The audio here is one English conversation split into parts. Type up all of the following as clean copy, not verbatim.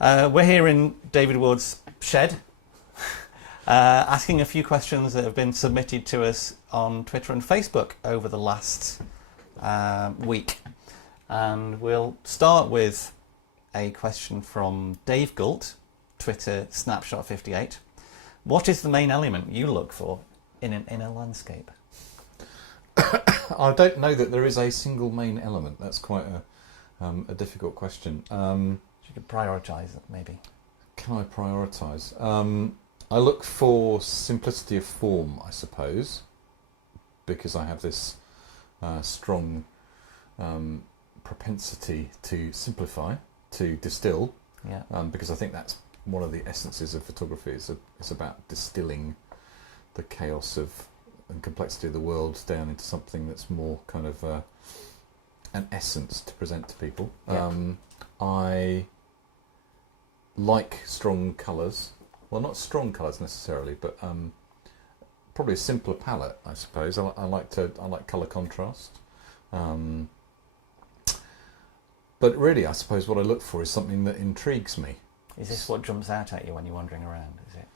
We're here in David Ward's shed, asking a few questions that have been submitted to us on Twitter and Facebook over the last week. And we'll start with a question from Dave Gult, Twitter Snapshot58. What is the main element you look for in a landscape? I don't know that there is a single main element. That's quite a difficult question. You could prioritise it, maybe. Can I prioritise? I look for simplicity of form, I suppose, because I have this strong propensity to simplify, to distill, because I think that's one of the essences of photography. It's about distilling the chaos and complexity of the world down into something that's more kind of an essence to present to people. I like strong colours. Well, not strong colours necessarily, but probably a simpler palette, I suppose. I like colour contrast. But really, I suppose what I look for is something that intrigues me. Is this what jumps out at you when you're wandering around? Is it?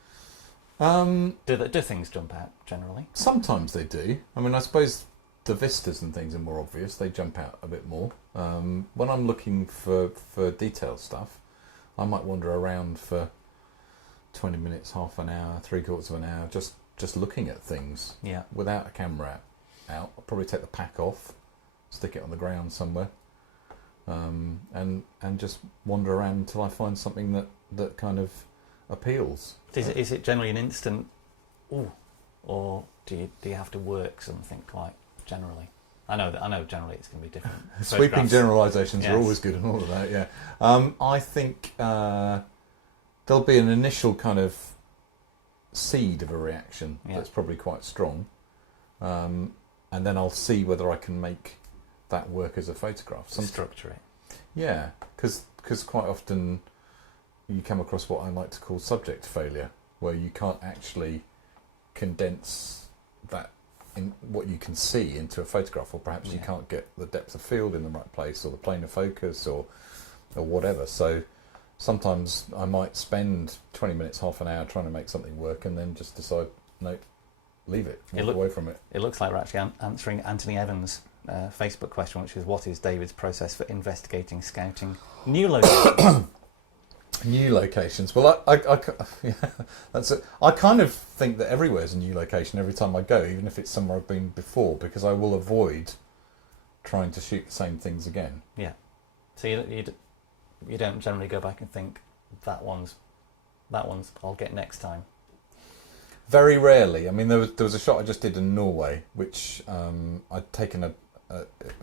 Do things jump out generally? Sometimes they do. I mean, I suppose the vistas and things are more obvious. They jump out a bit more. When I'm looking for detailed stuff, I might wander around for 20 minutes, half an hour, 3/4 of an hour, just looking at things without a camera out. I'll probably take the pack off, stick it on the ground somewhere, and just wander around until I find something that kind of appeals. Is it generally an instant, ooh, or do you have to work something like generally? I know generally it's going to be different. Sweeping generalisations are always good and all of that. Yeah, I think there'll be an initial kind of seed of a reaction that's probably quite strong, and then I'll see whether I can make that work as a photograph. Structure it. Yeah, because quite often you come across what I like to call subject failure, where you can't actually condense that in what you can see into a photograph, or perhaps you can't get the depth of field in the right place, or the plane of focus, or whatever. So sometimes I might spend 20 minutes, half an hour trying to make something work, and then just decide, no, leave it, walk away from it. It looks like we're actually answering Anthony Evans' Facebook question, which is, what is David's process for investigating, scouting new locations? New locations. Well, that's it. I kind of think that everywhere's a new location every time I go, even if it's somewhere I've been before, because I will avoid trying to shoot the same things again. Yeah. So you don't generally go back and think that one's I'll get next time. Very rarely. I mean, there was a shot I just did in Norway, which I'd taken a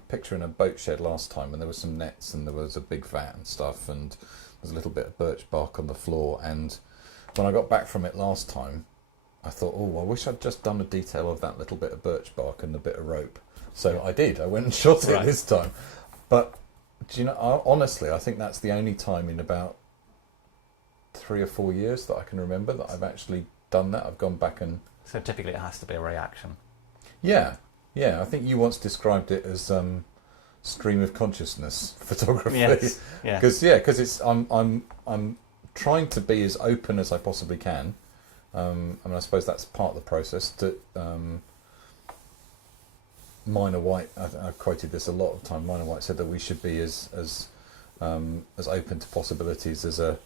picture in a boat shed last time, and there were some nets and there was a big vat and stuff, and there's a little bit of birch bark on the floor. And when I got back from it last time, I thought, oh, I wish I'd just done a detail of that little bit of birch bark and the bit of rope. So I did. I went and shot it this time. But do you know? Honestly, I think that's the only time in about 3 or 4 years that I can remember that I've actually done that. I've gone back and. So typically, it has to be a reaction. Yeah. I think you once described it as stream of consciousness photography. Yes. Yeah. Because it's I'm trying to be as open as I possibly can. I mean, I suppose that's part of the process. To Minor White, I quoted this a lot of time. Minor White said that we should be as open to possibilities as a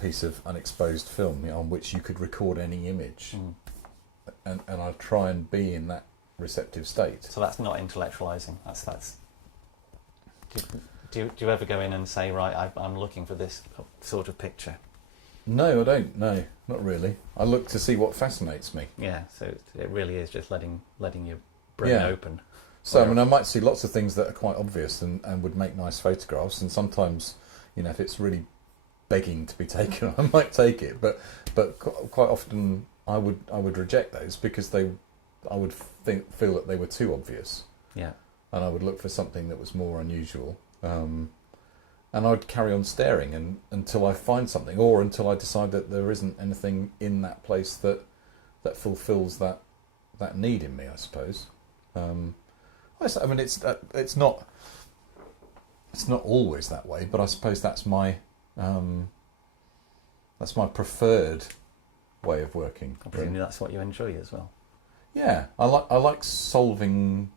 piece of unexposed film, on which you could record any image. And I try and be in that receptive state. So that's not intellectualizing. That's. Do you ever go in and say, right, I'm looking for this sort of picture? No, I don't. No, not really. I look to see what fascinates me. Yeah. So it really is just letting your brain open. So I mean, I might see lots of things that are quite obvious and would make nice photographs, and sometimes, if it's really begging to be taken, I might take it. But quite often I would reject those because I would feel that they were too obvious. Yeah. And I would look for something that was more unusual. And I'd carry on staring until I find something, or until I decide that there isn't anything in that place that fulfills that need in me, I suppose. I mean, it's not always that way, but I suppose that's my That's my preferred way of working. I presume that's what you enjoy as well. Yeah, I like solving.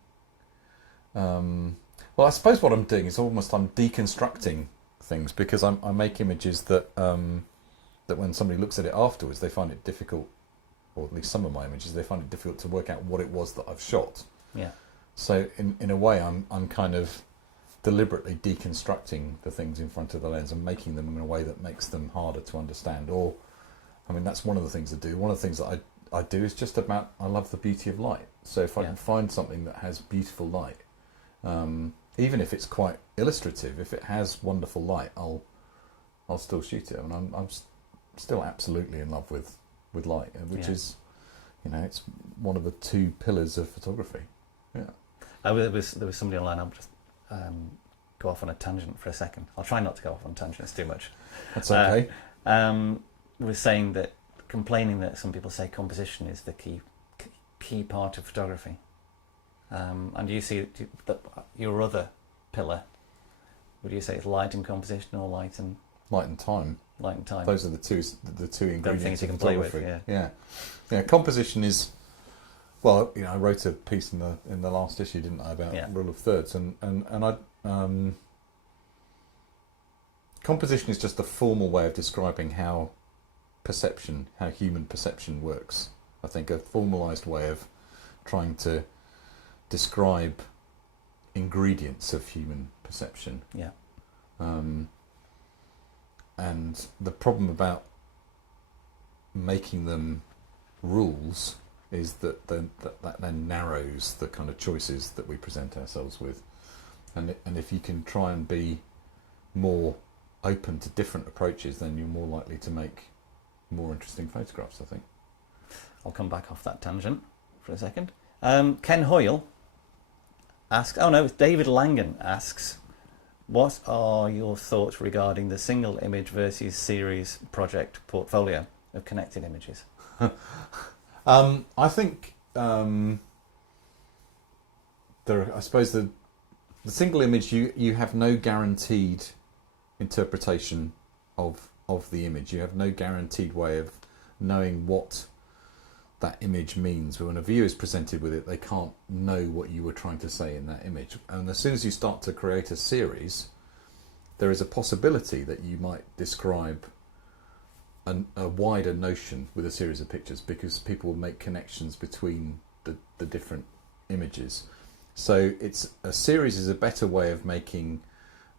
Well, I suppose what I'm doing is almost I'm deconstructing things, because I make images that that when somebody looks at it afterwards, they find it difficult, or at least some of my images, they find it difficult to work out what it was that I've shot. Yeah. So in a way, I'm kind of deliberately deconstructing the things in front of the lens and making them in a way that makes them harder to understand. Or, I mean, that's one of the things I do. One of the things that I do is just about, I love the beauty of light. So if I can find something that has beautiful light, even if it's quite illustrative, if it has wonderful light, I'll still shoot it. And I'm still absolutely in love with light, which is, it's one of the two pillars of photography. Yeah. There was somebody online. I'll just go off on a tangent for a second. I'll try not to go off on tangents too much. That's okay. Was saying that, complaining that some people say composition is the key part of photography. And you see that your other pillar, would you say it's light and composition, or light and time? Light and time. Those are the two ingredients things you of can play with. photography. Yeah. Composition is, well, I wrote a piece in the last issue, didn't I, about rule of thirds, and I composition is just a formal way of describing how human perception works. I think a formalised way of trying to describe ingredients of human perception. Yeah. And the problem about making them rules is that then narrows the kind of choices that we present ourselves with. And if you can try and be more open to different approaches, then you're more likely to make more interesting photographs, I think. I'll come back off that tangent for a second. Ken Hoyle asks, it's David Langan asks, what are your thoughts regarding the single image versus series project portfolio of connected images? I think I suppose the single image, you have no guaranteed interpretation of the image. You have no guaranteed way of knowing what that image means. But when a viewer is presented with it, they can't know what you were trying to say in that image. And as soon as you start to create a series, there is a possibility that you might describe a wider notion with a series of pictures, because people will make connections between the different images. So a series is a better way of making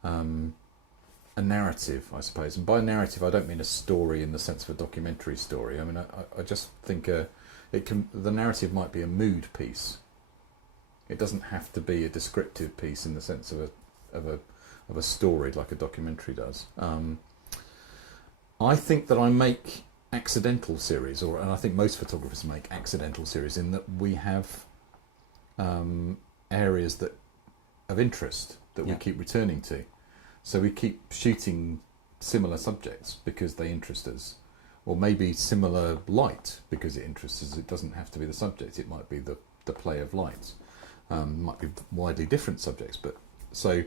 a narrative, I suppose. And by narrative, I don't mean a story in the sense of a documentary story. I mean, I just think the narrative might be a mood piece. It doesn't have to be a descriptive piece in the sense of a story like a documentary does. I think that I make accidental series, and I think most photographers make accidental series, in that we have areas of interest that we keep returning to. So we keep shooting similar subjects because they interest us, or maybe similar light because it interests us. It doesn't have to be the subject. It might be the play of light. Might be widely different subjects. But so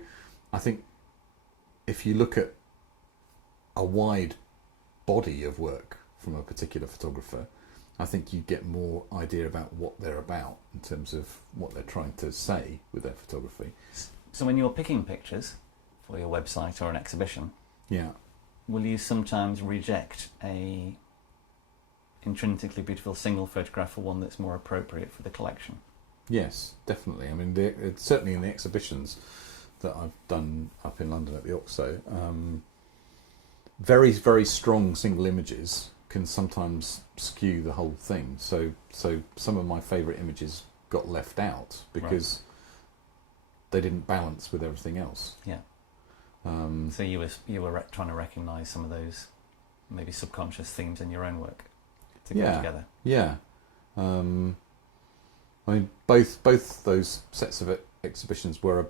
I think if you look at a wide body of work from a particular photographer, I think you get more idea about what they're about in terms of what they're trying to say with their photography. So when you're picking pictures for your website or an exhibition, will you sometimes reject a intrinsically beautiful single photograph for one that's more appropriate for the collection? Yes, definitely. I mean, certainly in the exhibitions that I've done up in London at the Oxo, very, very strong single images can sometimes skew the whole thing. So some of my favourite images got left out because they didn't balance with everything else. Yeah. So you were trying to recognise some of those maybe subconscious themes in your own work to go together. Yeah. I mean, both those sets of exhibitions were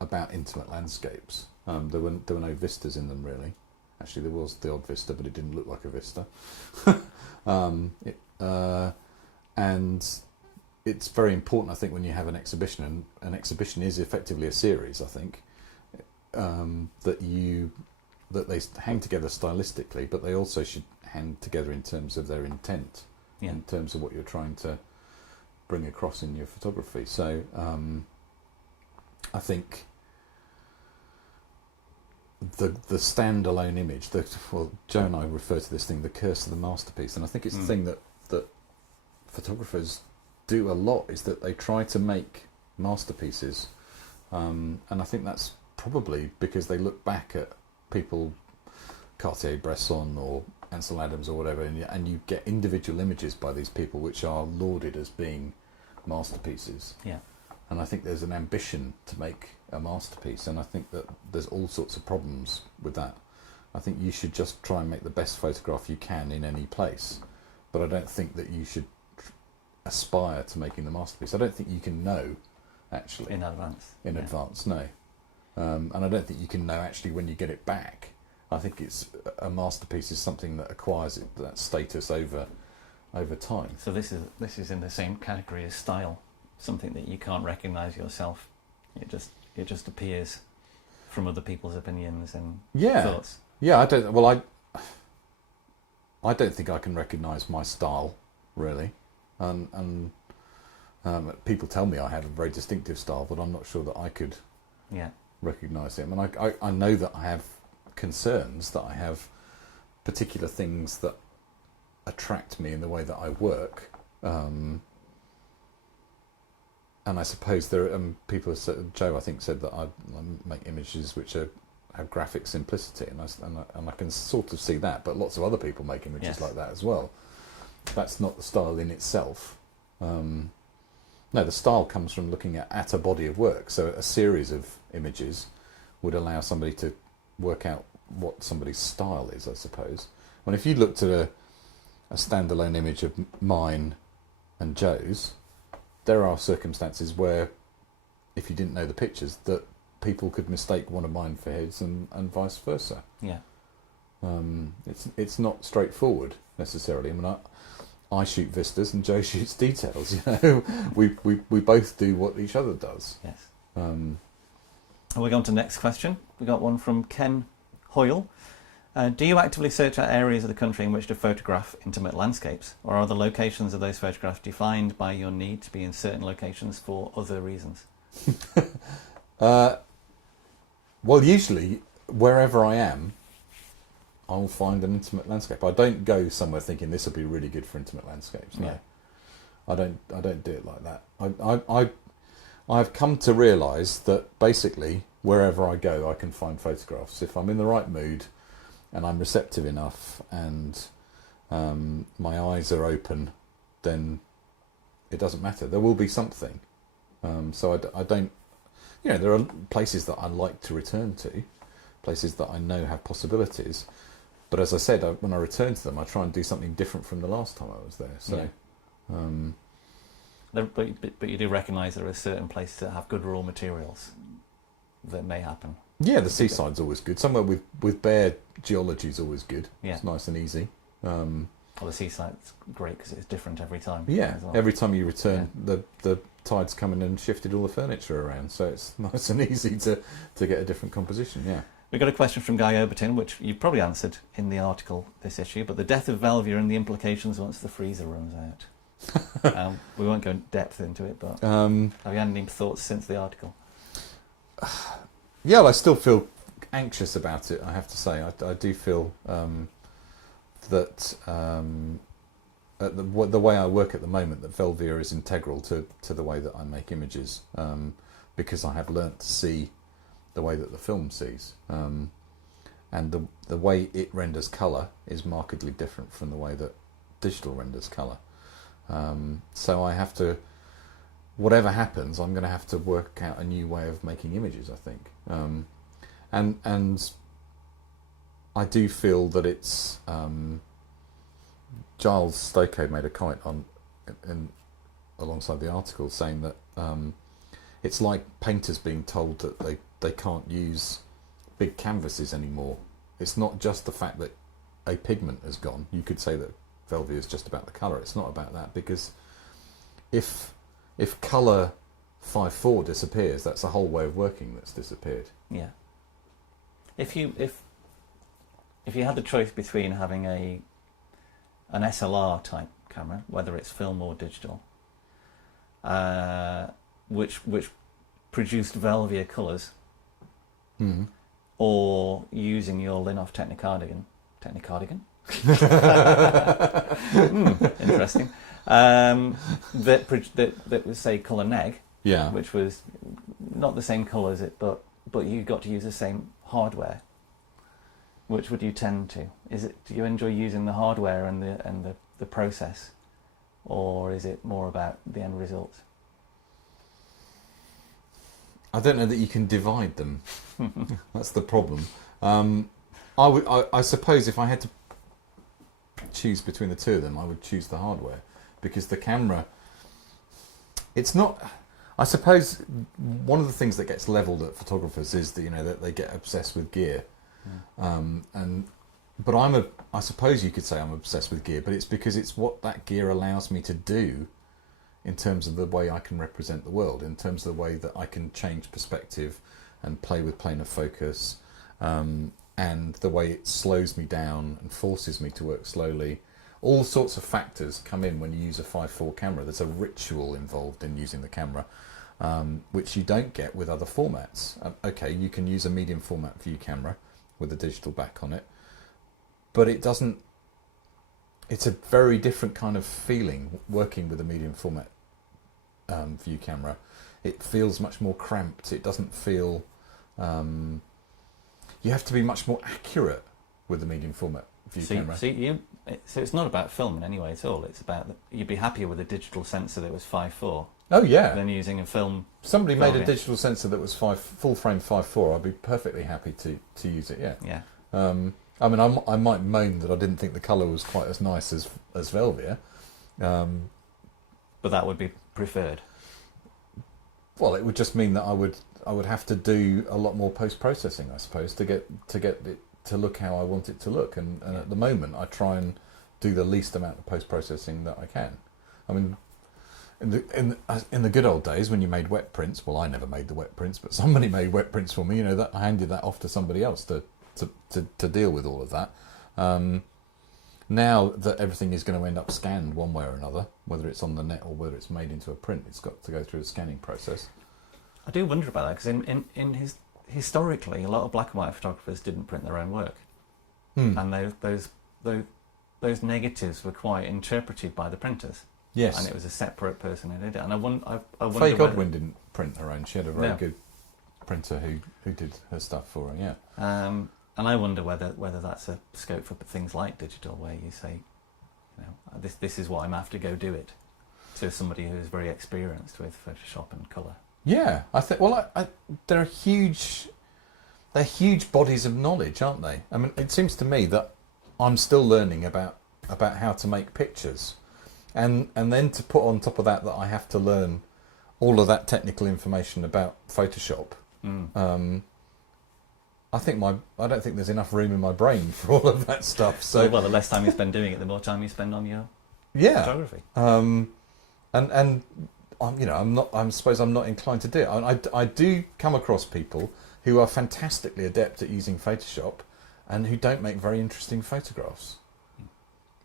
about intimate landscapes. There were no vistas in them really. Actually, there was the odd vista, but it didn't look like a vista. And it's very important, I think, when you have an exhibition, and an exhibition is effectively a series, I think, that that they hang together stylistically, but they also should hang together in terms of their intent, in terms of what you're trying to bring across in your photography. So I think the standalone image, Joe and I refer to this thing, the curse of the masterpiece, and I think it's the thing that photographers do a lot, is that they try to make masterpieces, and I think that's probably because they look back at people, Cartier-Bresson or Ansel Adams or whatever, and you get individual images by these people which are lauded as being masterpieces. Yeah. And I think there's an ambition to make a masterpiece, and I think that there's all sorts of problems with that. I think you should just try and make the best photograph you can in any place, but I don't think that you should aspire to making the masterpiece. I don't think you can know, actually. In advance. In advance, no. And I don't think you can know, actually, when you get it back. I think it's a masterpiece is something that acquires that status over time. So this is in the same category as style, something that you can't recognise yourself. It just appears from other people's opinions and thoughts. Yeah, I don't think I can recognise my style, really. And people tell me I have a very distinctive style, but I'm not sure that I could recognise it. And I know that I have concerns, that I have particular things that attract me in the way that I work. And I suppose there are people, Joe I think said that I make images which have graphic simplicity, and I can sort of see that, but lots of other people make images like that as well. That's not the style in itself. No, the style comes from looking at a body of work. So a series of images would allow somebody to work out what somebody's style is, I suppose. Well, if you looked at a standalone image of mine and Joe's, there are circumstances where, if you didn't know the pictures, that people could mistake one of mine for his and vice versa. Yeah. It's not straightforward necessarily. I mean, I shoot vistas and Joe shoots details. You know, we both do what each other does. Yes. We're going to the next question. We got one from Ken Hoyle. Do you actively search out areas of the country in which to photograph intimate landscapes, or are the locations of those photographs defined by your need to be in certain locations for other reasons? Well, usually wherever I am, I'll find an intimate landscape. I don't go somewhere thinking this will be really good for intimate landscapes. No, I don't do it like that. I've come to realise that basically wherever I go, I can find photographs if I'm in the right mood and I'm receptive enough and my eyes are open. Then it doesn't matter. There will be something. So I don't. You know, there are places that I like to return to, places that I know have possibilities. But as I said, when I return to them, I try and do something different from the last time I was there. So, but you do recognise there are certain places that have good raw materials that may happen. Yeah, the seaside's always good. Somewhere with bare geology is always good. Yeah. It's nice and easy. Well, the seaside's great because it's different every time. Yeah, well. every time you return, the tide's come in and shifted all the furniture around, so it's nice and easy to get a different composition. Yeah. We got a question from Guy Obertin, which you probably answered in the article this issue, but the death of Velvia and the implications once the freezer runs out. We won't go in depth into it, but have you had any thoughts since the article? Yeah, well, I still feel anxious about it, I have to say. I do feel that the way I work at the moment, that Velvia is integral to the way that I make images, because I have learnt to see the way that the film sees, and the way it renders colour is markedly different from the way that digital renders colour. So I have to, whatever happens, I'm going to have to work out a new way of making images, I think. And I do feel that it's Giles Stokoe made a comment alongside the article saying that it's like painters being told that they can't use big canvases anymore. It's not just the fact that a pigment has gone. You could say that Velvia is just about the colour. It's not about that, because if colour 5/4 disappears, that's a whole way of working that's disappeared. Yeah. If if you had the choice between having an SLR type camera, whether it's film or digital, which produced Velvia colours, or using your Linhof Technicardigan, interesting, that was, say, colour neg, which was not the same colour as it, but you got to use the same hardware. Which would you tend to? Do you enjoy using the hardware and the process, or is it more about the end result? I don't know that you can divide them. That's the problem. I suppose if I had to choose between the two of them, I would choose the hardware, because the camera, it's not. I suppose one of the things that gets levelled at photographers is that that they get obsessed with gear, but I suppose you could say I'm obsessed with gear, but it's because it's what that gear allows me to do in terms of the way I can represent the world, in terms of the way that I can change perspective and play with plane of focus, and the way it slows me down and forces me to work slowly. All sorts of factors come in when you use a 5.4 camera. There's a ritual involved in using the camera, which you don't get with other formats. Okay, you can use a medium format view camera with a digital back on it, but it doesn't. It's a very different kind of feeling working with a medium format view camera. It feels much more cramped. It doesn't feel. You have to be much more accurate with the medium format view camera. So it's not about film in any way at all. It's about you'd be happier with a digital sensor that was 5.4. Oh yeah. Than using a film. Somebody made a digital sensor that was full frame 5.4. I'd be perfectly happy to use it. Yeah. Yeah. I mean, I might moan that I didn't think the colour was quite as nice as Velvia. But that would be preferred. Well, it would just mean that I would have to do a lot more post processing, I suppose, to get it to look how I want it to look. And at the moment, I try and do the least amount of post processing that I can. I mean, in the good old days when you made wet prints, well, I never made the wet prints, but somebody made wet prints for me. That I handed that off to somebody else to deal with all of that. Now that everything is going to end up scanned one way or another, whether it's on the net or whether it's made into a print, it's got to go through a scanning process. I do wonder about that, because historically, a lot of black and white photographers didn't print their own work, and those negatives were quite interpreted by the printers. Yes, and it was a separate person who did it. And I wonder. Faye Godwin didn't print her own. She had a very good printer who did her stuff for her. Yeah. And I wonder whether that's a scope for things like digital, where you say, this is what I'm after, go do it, to somebody who is very experienced with Photoshop and colour. Yeah, I think. Well, they're huge bodies of knowledge, aren't they? I mean, it seems to me that I'm still learning about how to make pictures, and then to put on top of that I have to learn all of that technical information about Photoshop. I don't think there's enough room in my brain for all of that stuff. So well, the less time you spend doing it, the more time you spend on your photography. And I suppose I'm not inclined to do it. I do come across people who are fantastically adept at using Photoshop and who don't make very interesting photographs.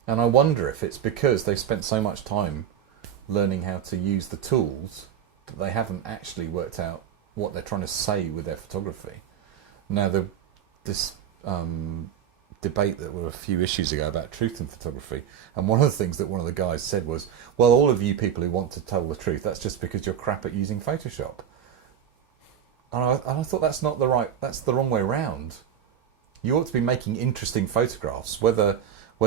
And I wonder if it's because they've spent so much time learning how to use the tools that they haven't actually worked out what they're trying to say with their photography. Now, this debate that were a few issues ago about truth in photography, and one of the things that one of the guys said was, well, all of you people who want to tell the truth, that's just because you're crap at using Photoshop. And I thought that's the wrong way round. You ought to be making interesting photographs, whether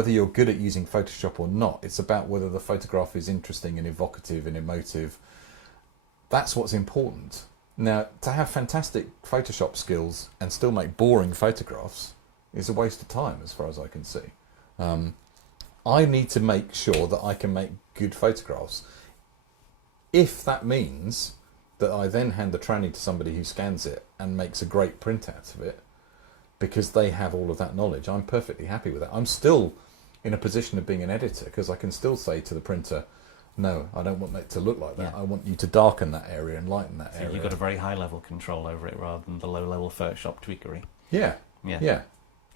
you're good at using Photoshop or not. It's about whether the photograph is interesting and evocative and emotive. That's what's important. Now, to have fantastic Photoshop skills and still make boring photographs is a waste of time, as far as I can see. I need to make sure that I can make good photographs. If that means that I then hand the tranny to somebody who scans it and makes a great print out of it, because they have all of that knowledge, I'm perfectly happy with that. I'm still in a position of being an editor, because I can still say to the printer, no, I don't want it to look like that. Yeah. I want you to darken that area and lighten that area. You've got a very high level control over it rather than the low level Photoshop tweakery. Yeah.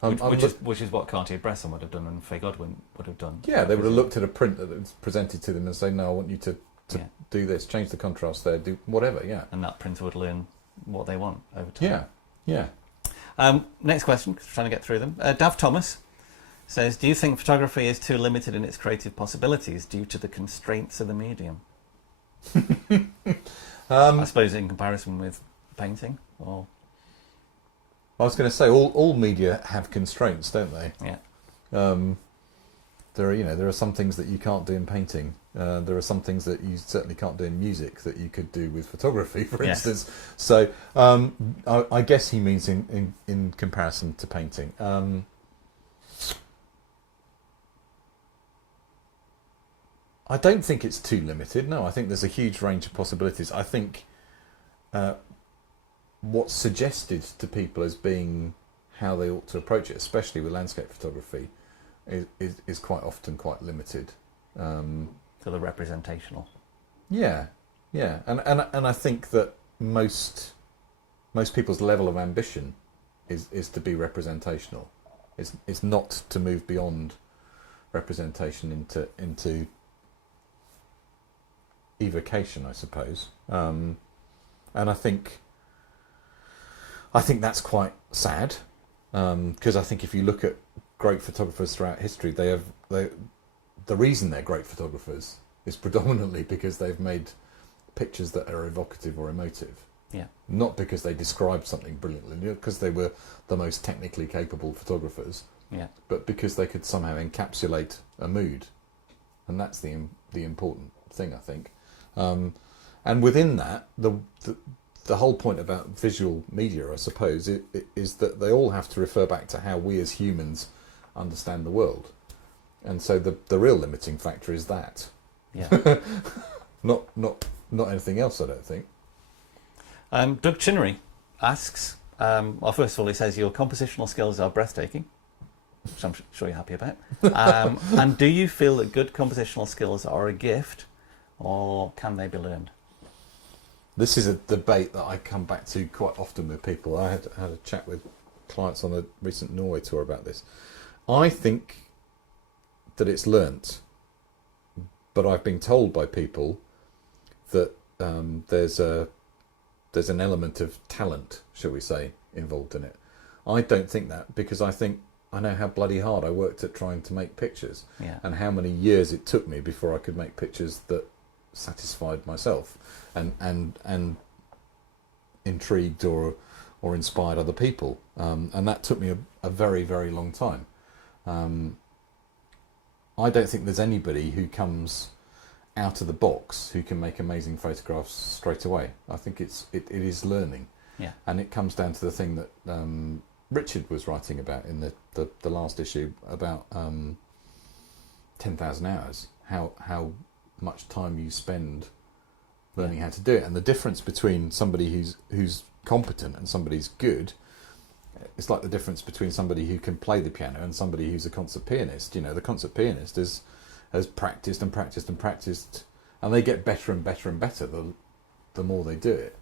Which is what Cartier-Bresson would have done and Faye Godwin would have done. Yeah, they would have looked at a print that was presented to them and say, no, I want you to Yeah. do this, change the contrast there, do whatever, yeah. And that printer would learn what they want over time. Yeah, yeah. Next question, 'cause we're trying to get through them. Dav Thomas says, do you think photography is too limited in its creative possibilities due to the constraints of the medium? I suppose in comparison with painting, or... I was going to say, all media have constraints, don't they? Yeah. There are some things that you can't do in painting. There are some things that you certainly can't do in music that you could do with photography, for Yes. instance. So I guess he means in comparison to painting. I don't think it's too limited. No, I think there's a huge range of possibilities. I think what's suggested to people as being how they ought to approach it, especially with landscape photography, is quite often quite limited. So the representational. Yeah, and I think that most people's level of ambition is to be representational. It's not to move beyond representation into evocation, I suppose. And I think that's quite sad, because I think if you look at great photographers throughout history, the reason they're great photographers is predominantly because they've made pictures that are evocative or emotive. Yeah. Not because they described something brilliantly, because they were the most technically capable photographers, Yeah. but because they could somehow encapsulate a mood, and that's the important thing, I think. And within that, the whole point about visual media, I suppose, is that they all have to refer back to how we as humans understand the world. And so the real limiting factor is that. Yeah. Not anything else, I don't think. Doug Chinnery asks, well, first of all, he says your compositional skills are breathtaking, which I'm sure you're happy about. And do you feel that good compositional skills are a gift, or can they be learned? This is a debate that I come back to quite often with people. I had a chat with clients on a recent Norway tour about this. I think that it's learnt, but I've been told by people that there's an element of talent, shall we say, involved in it. I don't think that, because I know how bloody hard I worked at trying to make pictures, Yeah. and how many years it took me before I could make pictures that satisfied myself and intrigued or inspired other people, and that took me a very, very long time. I don't think there's anybody who comes out of the box who can make amazing photographs straight away. I think it is learning. Yeah. And it comes down to the thing that Richard was writing about in the last issue about 10,000 hours, how much time you spend learning how to do it, and the difference between somebody who's competent and somebody who's good. It's like the difference between somebody who can play the piano and somebody who's a concert pianist. You know, the concert pianist has practiced and practiced and practiced, and they get better and better and better the more they do it.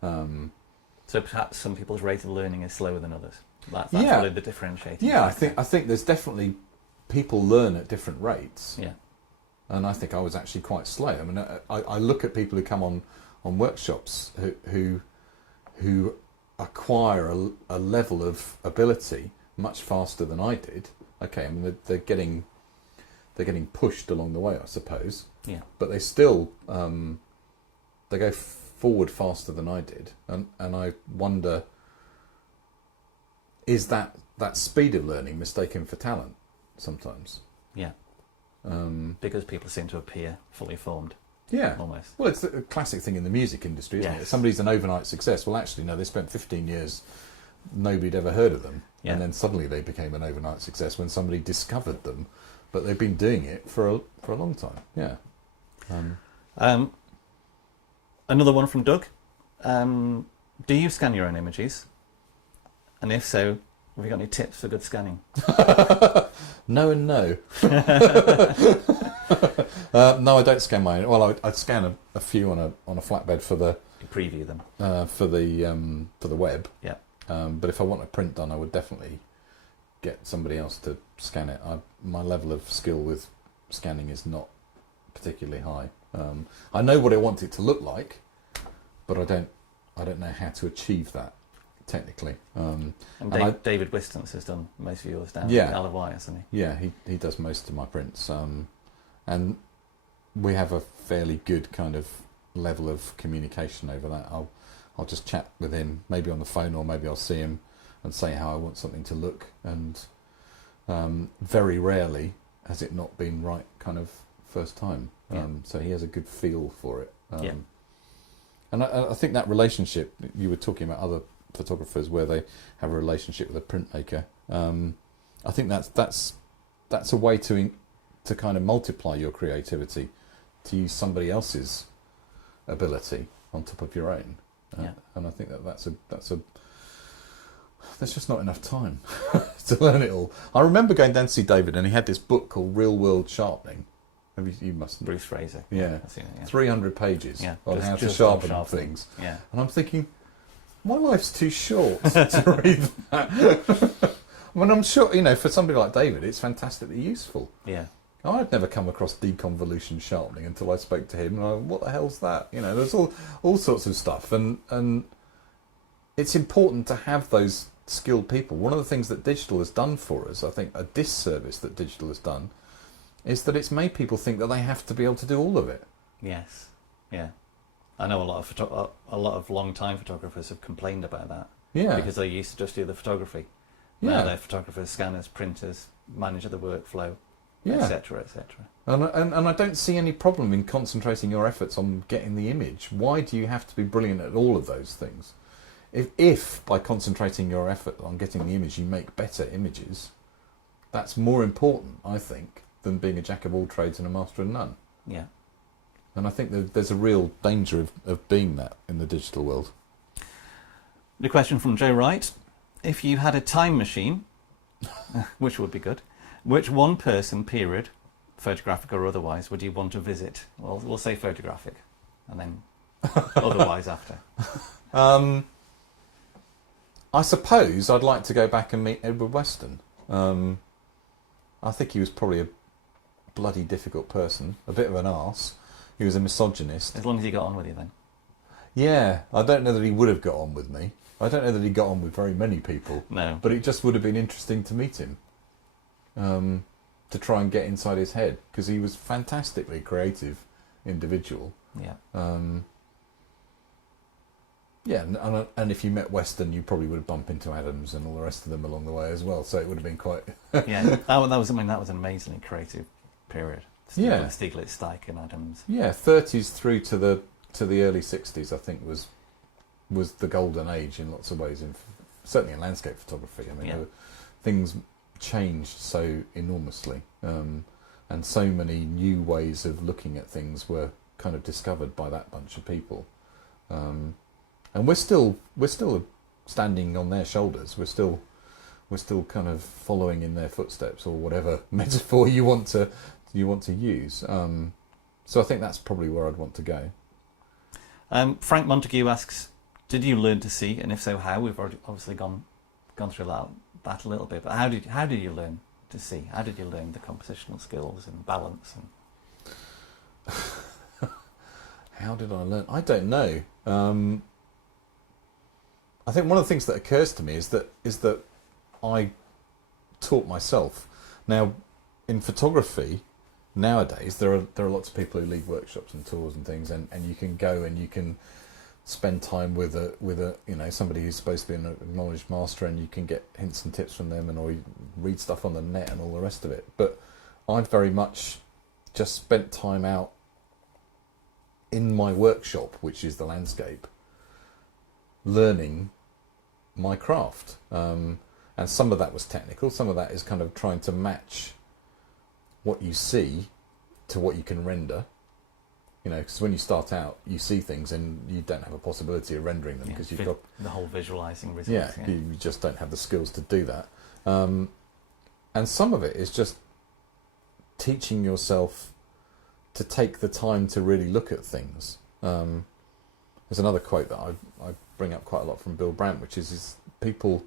So perhaps some people's rate of learning is slower than others. That's Yeah. really the differentiating Yeah, factor. I think there's definitely people learn at different rates. Yeah. And I think I was actually quite slow. I mean, I look at people who come on workshops who acquire a level of ability much faster than I did. Okay, I mean they're getting pushed along the way, I suppose. Yeah. But they still they go forward faster than I did, and I wonder, is that speed of learning mistaken for talent sometimes? Yeah. Because people seem to appear fully formed. Yeah. Almost. Well, it's a classic thing in the music industry, isn't Yes. it? Somebody's an overnight success. Well, actually, no, they spent 15 years, nobody'd ever heard of them. Yeah. And then suddenly they became an overnight success when somebody discovered them. But they've been doing it for a long time. Yeah. Another one from Doug. Do you scan your own images? And if so, have you got any tips for good scanning? No and no. No, I don't scan mine. Well, I'd scan a few on a flatbed for the You preview them. for the web. Yeah. But if I want a print done, I would definitely get somebody else to scan it. My level of skill with scanning is not particularly high. I know what I want it to look like, but I don't know how to achieve that technically. And David Wistance has done most of yours down Yeah. at Isle of Wight, hasn't he? Yeah, he does most of my prints, and we have a fairly good kind of level of communication over that. I'll just chat with him, maybe on the phone, or maybe I'll see him and say how I want something to look. And very rarely has it not been right kind of first time. Yeah. So he has a good feel for it. Yeah. And I think that relationship, you were talking about other photographers where they have a relationship with a printmaker. I think that's a way to kind of multiply your creativity, to use somebody else's ability on top of your own. Yeah. And I think there's just not enough time to learn it all. I remember going down to see David, and he had this book called Real World Sharpening. You must. Bruce Fraser. Yeah. I've seen it, yeah. 300 pages Yeah, on just- how to just sharpen on sharpening. things. Yeah. And I'm thinking, my life's too short to read that. When I'm sure, for somebody like David, it's fantastically useful. Yeah. I'd never come across deconvolution sharpening until I spoke to him. And I, what the hell's that? There's all sorts of stuff, and it's important to have those skilled people. One of the things that digital has done for us, I think, a disservice that digital has done, is that it's made people think that they have to be able to do all of it. Yes. Yeah. I know a lot of long-time photographers have complained about that. Yeah. Because they used to just do the photography. Yeah. Now they're photographers, scanners, printers, manage the workflow, Yeah. etc., etc. And I don't see any problem in concentrating your efforts on getting the image. Why do you have to be brilliant at all of those things? If by concentrating your effort on getting the image you make better images, that's more important, I think, than being a jack of all trades and a master of none. Yeah. And I think that there's a real danger of being that in the digital world. The question from Joe Wright: if you had a time machine, which would be good, which one person period, photographic or otherwise, would you want to visit? Well, we'll say photographic, and then otherwise after. I suppose I'd like to go back and meet Edward Weston. I think he was probably a bloody difficult person, a bit of an arse. He was a misogynist. As long as he got on with you, then. Yeah, I don't know that he would have got on with me. I don't know that he got on with very many people. No. But it just would have been interesting to meet him, to try and get inside his head, because he was a fantastically creative individual. Yeah. Yeah, and if you met Weston, you probably would have bumped into Adams and all the rest of them along the way as well. So it would have been quite. Yeah. That was an amazingly creative period. Yeah. Stieglitz, Steichen, Adams. Yeah, 30s through to the early 60s, I think was the golden age in lots of ways. Certainly in landscape photography. I mean, Yeah. things changed so enormously, and so many new ways of looking at things were kind of discovered by that bunch of people. And we're still standing on their shoulders. We're still kind of following in their footsteps, or whatever metaphor you want to use. So I think that's probably where I'd want to go. Frank Montague asks, did you learn to see, and if so, how? We've already obviously gone through that a little bit, but how did you learn to see? How did you learn the compositional skills and balance? And How did I learn? I don't know. I think one of the things that occurs to me is that I taught myself. Now, in photography, nowadays there are lots of people who lead workshops and tours and things, and you can go and you can spend time with a somebody who's supposed to be an acknowledged master, and you can get hints and tips from them, or you read stuff on the net and all the rest of it. But I've very much just spent time out in my workshop, which is the landscape, learning my craft. And some of that was technical, some of that is kind of trying to match what you see to what you can render. Because when you start out, you see things and you don't have a possibility of rendering them, because you've got the whole visualizing results. yeah, you just don't have the skills to do that. And some of it is just teaching yourself to take the time to really look at things. There's another quote that I bring up quite a lot from Bill Brandt, which is people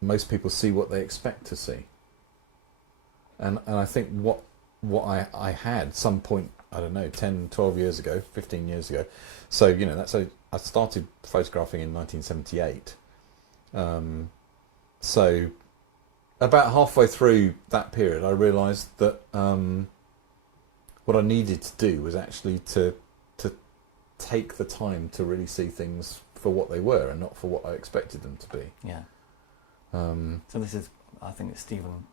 most people see what they expect to see. And I think what I had some point, I don't know, 10, 12 years ago, 15 years ago. So, I started photographing in 1978. So about halfway through that period, I realised that what I needed to do was actually to take the time to really see things for what they were and not for what I expected them to be. Yeah. So this is, I think it's Stephen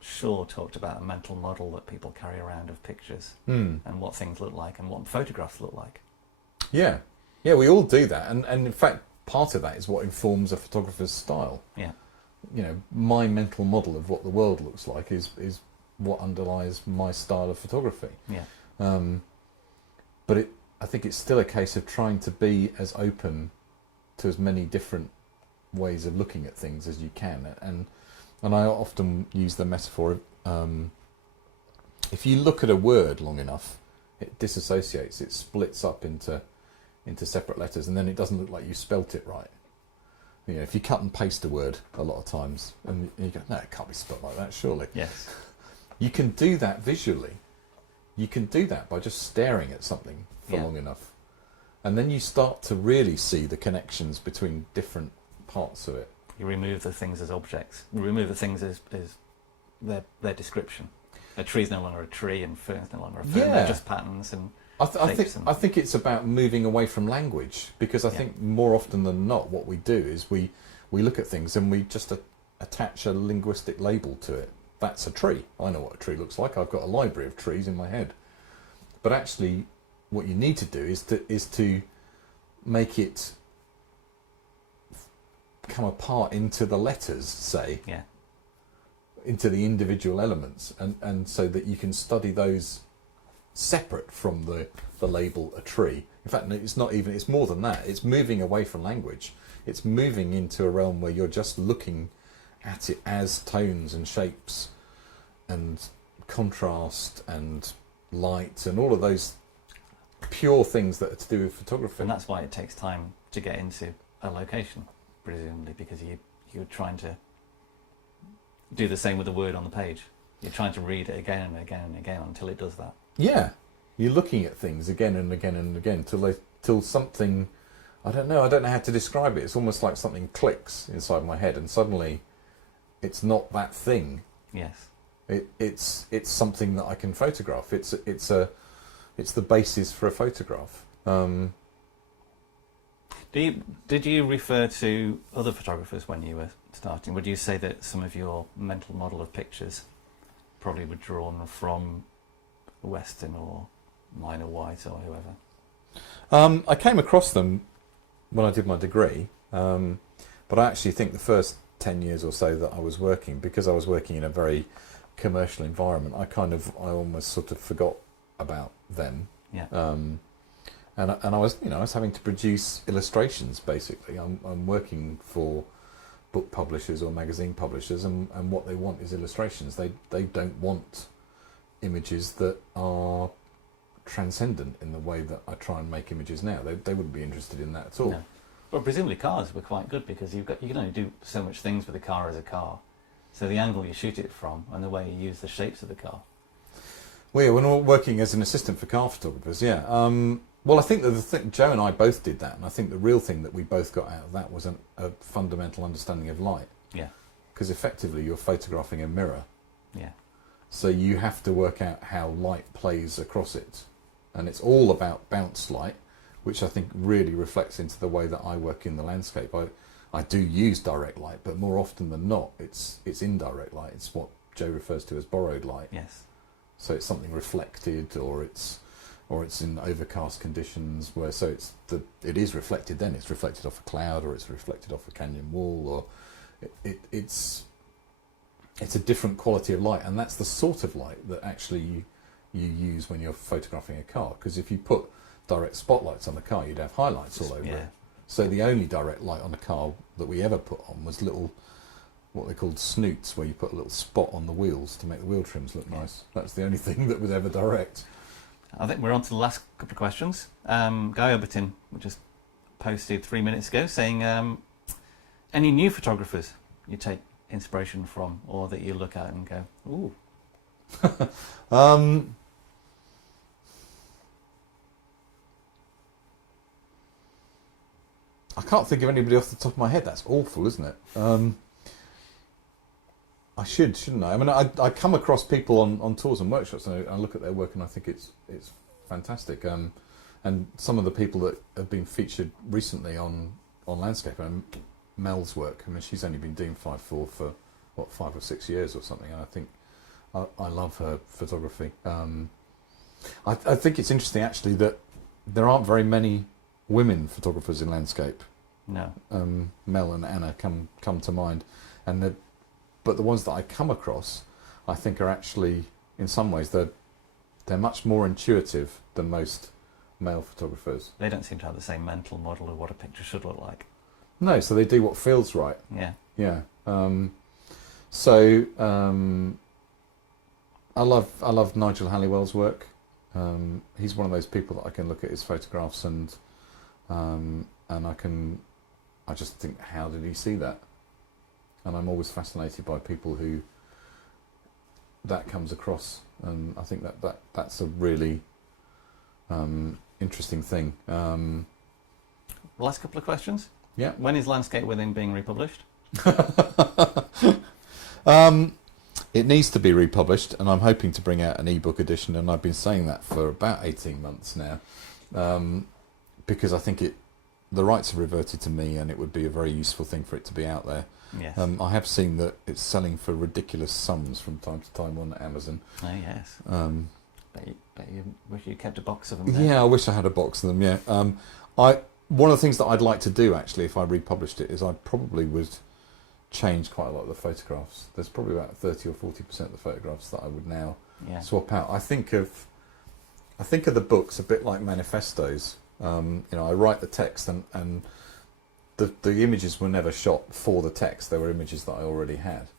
Shaw talked about a mental model that people carry around of pictures and what things look like and what photographs look like. Yeah, we all do that, and in fact, part of that is what informs a photographer's style. Yeah. My mental model of what the world looks like is what underlies my style of photography. Yeah. But I think it's still a case of trying to be as open to as many different ways of looking at things as you can, and I often use the metaphor of if you look at a word long enough, it disassociates, it splits up into separate letters, and then it doesn't look like you spelt it right. If you cut and paste a word a lot of times, and you go, no, it can't be spelt like that, surely. Yes. You can do that visually. You can do that by just staring at something for long enough. And then you start to really see the connections between different parts of it. You remove the things as objects. You remove the things as their description. A tree's no longer a tree and fern's no longer a fern. They're just patterns and I think it's about moving away from language, because I think more often than not what we do is we look at things and we just attach a linguistic label to it. That's a tree. I know what a tree looks like. I've got a library of trees in my head. But actually what you need to do is to make it come apart into the letters, say, into the individual elements, and so that you can study those separate from the label a tree. In fact, it's more than that. It's moving away from language. It's moving into a realm where you're just looking at it as tones and shapes and contrast and light and all of those pure things that are to do with photography. And that's why it takes time to get into a location, presumably, because you're trying to do the same with the word on the page. You're trying to read it again and again and again until it does that. Yeah, you're looking at things again and again and again till something, I don't know how to describe it. It's almost like something clicks inside my head and suddenly it's not that thing. Yes. It's something that I can photograph. It's the basis for a photograph. Did you refer to other photographers when you were starting? Would you say that some of your mental model of pictures probably were drawn from Weston or Minor White or whoever? I came across them when I did my degree, but I actually think the first 10 years or so that I was working, because I was working in a very commercial environment, I almost sort of forgot about them. Yeah. And I was having to produce illustrations basically. I'm working for book publishers or magazine publishers, and what they want is illustrations. They don't want images that are transcendent in the way that I try and make images now. They wouldn't be interested in that at all. No. Well, presumably cars were quite good, because you can only do so much things with a car as a car. So the angle you shoot it from and the way you use the shapes of the car. Well, yeah, when we're working as an assistant for car photographers, yeah. Well, I think that Joe and I both did that, and I think the real thing that we both got out of that was a fundamental understanding of light. Yeah. Because effectively you're photographing a mirror. Yeah. So you have to work out how light plays across it. And it's all about bounce light, which I think really reflects into the way that I work in the landscape. I do use direct light, but more often than not, it's indirect light. It's what Joe refers to as borrowed light. Yes. So it's something reflected, or it's in overcast conditions where it is reflected. Then it's reflected off a cloud, or it's reflected off a canyon wall, or it's a different quality of light, and that's the sort of light that actually you use when you're photographing a car. Because if you put direct spotlights on the car, you'd have highlights all over it. So the only direct light on a car that we ever put on was little, what they called snoots, where you put a little spot on the wheels to make the wheel trims look nice. That's the only thing that was ever direct. I think we're on to the last couple of questions. Guy Obertin just posted 3 minutes ago saying, any new photographers you take inspiration from, or that you look at and go, ooh? I can't think of anybody off the top of my head. That's awful, isn't it? I shouldn't I? I mean, I come across people on tours and workshops, and I look at their work, and I think it's fantastic. And some of the people that have been featured recently on Landscape, and Mel's work. I mean, she's only been doing 5/4 for what, 5 or 6 years or something, and I think I love her photography. I think it's interesting actually that there aren't very many women photographers in landscape. No. Mel and Anna come to mind, but the ones that I come across, I think are actually, in some ways, they're much more intuitive than most male photographers. They don't seem to have the same mental model of what a picture should look like. No, so they do what feels right. Yeah. Yeah. I love Nigel Halliwell's work. He's one of those people that I can look at his photographs and I just think, how did he see that? And I'm always fascinated by people who that comes across, and I think that's a really interesting thing. Last couple of questions. Yeah. When is Landscape Within being republished? It needs to be republished, and I'm hoping to bring out an ebook edition, and I've been saying that for about 18 months now, because I think the rights have reverted to me, and it would be a very useful thing for it to be out there. Yes. I have seen that it's selling for ridiculous sums from time to time on Amazon. Oh, yes. Bet you wish you kept a box of them there. Yeah, I wish I had a box of them, yeah. One of the things that I'd like to do, actually, if I republished it, is I probably would change quite a lot of the photographs. There's probably about 30 or 40% of the photographs that I would now swap out. I think of the books a bit like manifestos. I write the text, and the images were never shot for the text. They were images that I already had.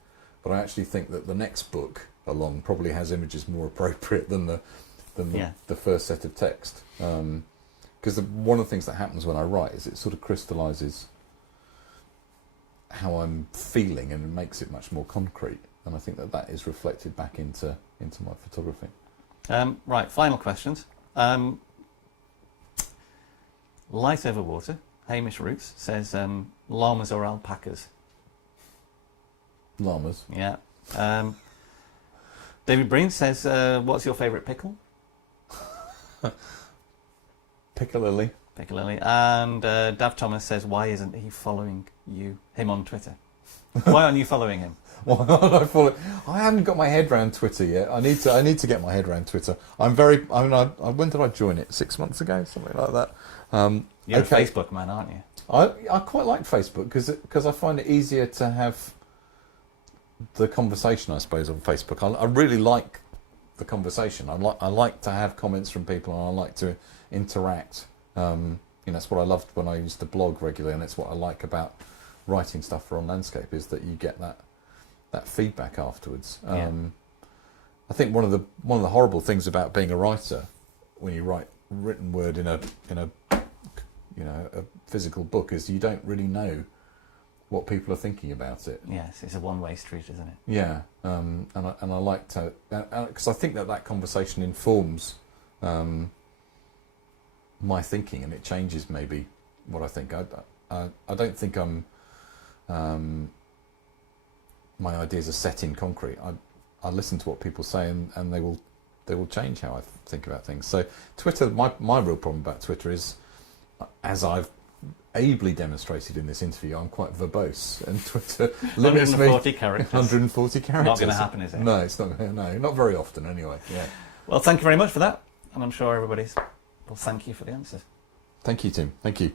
But I actually think that the next book along probably has images more appropriate than the first set of text. Because one of the things that happens when I write is it sort of crystallises how I'm feeling, and it makes it much more concrete. And I think that is reflected back into my photography. Right, final questions. Light over water. Hamish Roots says llamas or alpacas. Llamas. Yeah. David Breen says, what's your favourite pickle? Piccalilli. Piccalilli. And Dav Thomas says, why isn't he following him on Twitter? Why aren't you following him? Why aren't I following? I haven't got my head around Twitter yet. I need to get my head around Twitter. When did I join it? 6 months ago, something like that. You're a Facebook man, aren't you? I quite like Facebook because I find it easier to have the conversation, I suppose, on Facebook. I really like the conversation. I like to have comments from people, and I like to interact. That's what I loved when I used to blog regularly, and it's what I like about writing stuff for On Landscape, is that you get that feedback afterwards. I think one of the horrible things about being a writer, when you write written word in a physical book, is you don't really know what people are thinking about it. Yes, it's a one-way street, isn't it? Yeah, and I like to, because I think that conversation informs my thinking, and it changes maybe what I think. I don't think my ideas are set in concrete. I listen to what people say, and they will change how I think about things. So Twitter, my real problem about Twitter is, as I've ably demonstrated in this interview, I'm quite verbose, and Twitter limits 140 characters. 140 characters. Not going to happen, is it? No, it's not. No, not very often anyway. Yeah. Well, thank you very much for that, and I'm sure everybody's. Well, thank you for the answers. Thank you, Tim. Thank you.